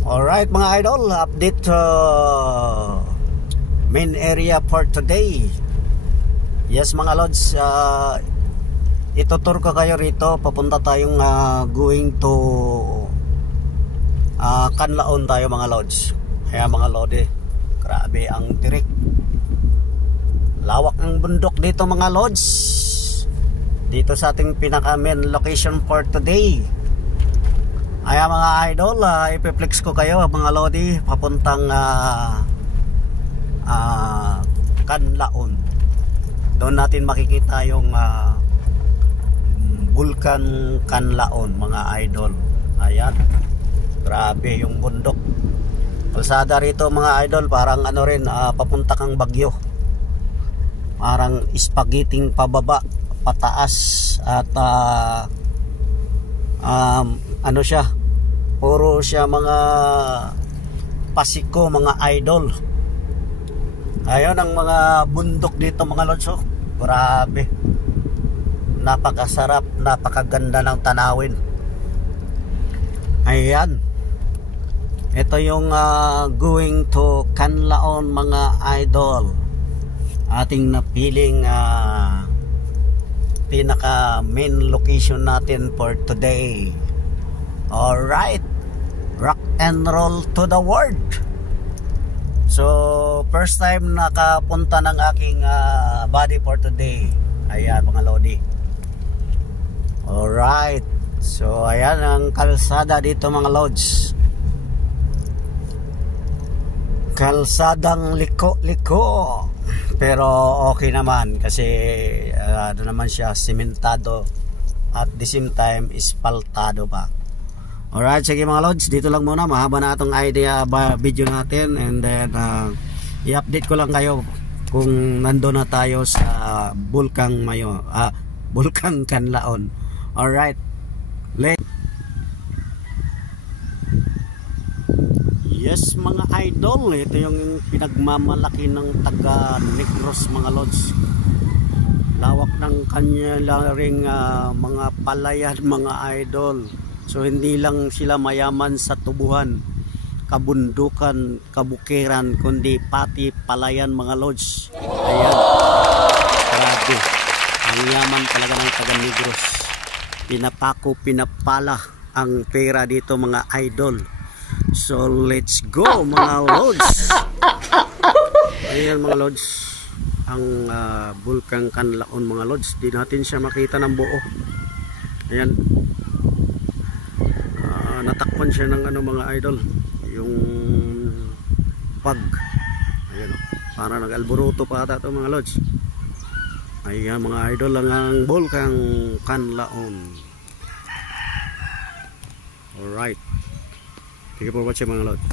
Alright mga idol, update main area for today. Yes mga lods, itutur ko kayo rito. Papunta tayong going to Canlaon tayo mga lods. Kaya mga lodi, grabe ang tirik. Lawak ng bundok dito mga lods. Dito sa ating pinaka main location for today. Ay mga idol, ipiplex ko kayo mga lodi papuntang Canlaon. Doon natin makikita yung Vulcan Canlaon mga idol. Ayan, grabe yung bundok. Kalsada rito mga idol, parang ano rin, papunta kang Bagyo. Parang spaghetting pababa, pataas. At ano siya, puro siya mga pasiko mga idol. Ayun ang mga bundok dito mga lods. Grabe, napakasarap, napakaganda ng tanawin. Ayan, ito yung going to Canlaon mga idol. Ating napiling pinaka main location natin for today. Alright, rock and roll to the world. So first time nakapunta ng aking body for today. Ayan mga lodi. Alright, so ayan ang kalsada dito mga lods. Kalsadang liko-liko, pero okay naman kasi ano naman siya, simentado at the same time ispaltado pa. Alright, sige mga lods, dito lang muna, mahaba na itong idea video natin, and then i-update ko lang kayo kung nandun na tayo sa Vulcan Vulcan Canlaon. Alright, yes mga idol, ito yung pinagmamalaki ng taga Negros mga lods. Lawak ng kanilang mga palayan mga idol. So hindi lang sila mayaman sa tubuhan, kabundukan, kabukiran, kundi pati palayan mga lods. Ayan, grabe, ang yaman talaga ng taga Negros. Pinapako, pinapala ang pera dito mga idol. So let's go mga lods. Ayan mga lods, ang Vulcan Canlaon mga lods. Di natin siya makita ng buo. Ayan, natakpan siya ng ano mga idol, yung pag. Ayan, para nag-alburuto pa ata ito mga lods. Ayan mga idol, ang Vulcan Canlaon. Alright, thank you for watching mga lods.